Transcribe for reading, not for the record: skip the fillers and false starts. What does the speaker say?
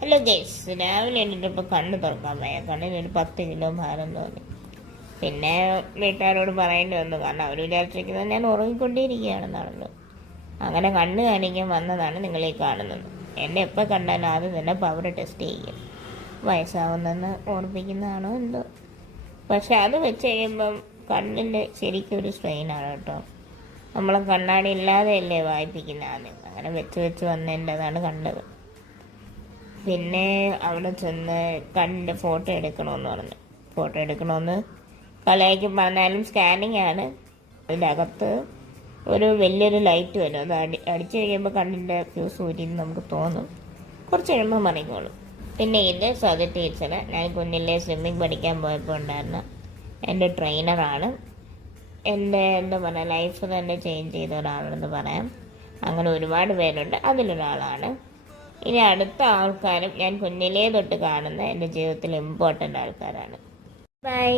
Hello guys, രാവിലെ എണീറ്റപ്പോൾ കണ്ണ് തുറക്കാൻ വയ്യ. കണ്ണിനൊരു 10 കിലോ ഭാരം തോന്നി. പിന്നെ വീട്ടുകാരോട് പറയേണ്ടി വന്നു, കാരണം അവർ വിചാരിച്ചിരിക്കുന്നത് ഞാൻ ഉറങ്ങിക്കൊണ്ടേയിരിക്കുകയാണെന്നാണല്ലോ. അങ്ങനെ കണ്ണ് കാണിക്കാൻ വന്നതാണ് നിങ്ങളീ കാണുന്നത്. എന്നെ എപ്പോൾ കണ്ടാലും ആദ്യം തന്നെ പവർ ടെസ്റ്റ് ചെയ്യും. വയസ്സാവുന്നെന്ന് ഓർപ്പിക്കുന്നതാണോ എന്തോ. പക്ഷെ അത് വെച്ച് കഴിയുമ്പം കണ്ണിൻ്റെ ശരിക്കും ഒരു സ്ട്രെയിനാണ് കേട്ടോ. നമ്മളെ കണ്ണാടി ഇല്ലാതെയല്ലേ വായിപ്പിക്കുന്ന ആദ്യം. അങ്ങനെ വെച്ച് വന്നതിൻ്റെതാണ് കണ്ടത്. പിന്നെ അവിടെ ചെന്ന് കണ്ണിൻ്റെ ഫോട്ടോ എടുക്കണമെന്ന് പറഞ്ഞു. ഫോട്ടോ എടുക്കണമെന്ന് കളയാക്കി പറഞ്ഞാലും സ്കാനിങ് ആണ്. അതിൻ്റെ അകത്ത് ഒരു വലിയൊരു ലൈറ്റ് വരും. അത് അടിച്ചു കഴിയുമ്പോൾ കണ്ണിൻ്റെ ഫ്യൂസ് ഊരിന്ന് നമുക്ക് തോന്നും. കുറച്ച് കഴിയുമ്പോൾ മറിക്കോളും. പിന്നെ ഇത് സൗദി ടീച്ചർ, ഞാൻ കുഞ്ഞിലെ സ്വിമ്മിങ് പഠിക്കാൻ പോയപ്പോൾ ഉണ്ടായിരുന്ന എൻ്റെ ട്രെയിനറാണ്. എൻ്റെ എന്താ പറയുക, ലൈഫ് തന്നെ ചേഞ്ച് ചെയ്ത ഒരാളെന്ന് പറയാം. അങ്ങനെ ഒരുപാട് പേരുണ്ട്, അതിലൊരാളാണ്. ഇനി അടുത്ത ആൾക്കാരും ഞാൻ കുഞ്ഞിലേ തൊട്ട് കാണുന്ന എൻ്റെ ജീവിതത്തിൽ ഇമ്പോർട്ടൻ്റ് ആൾക്കാരാണ്. ബൈ.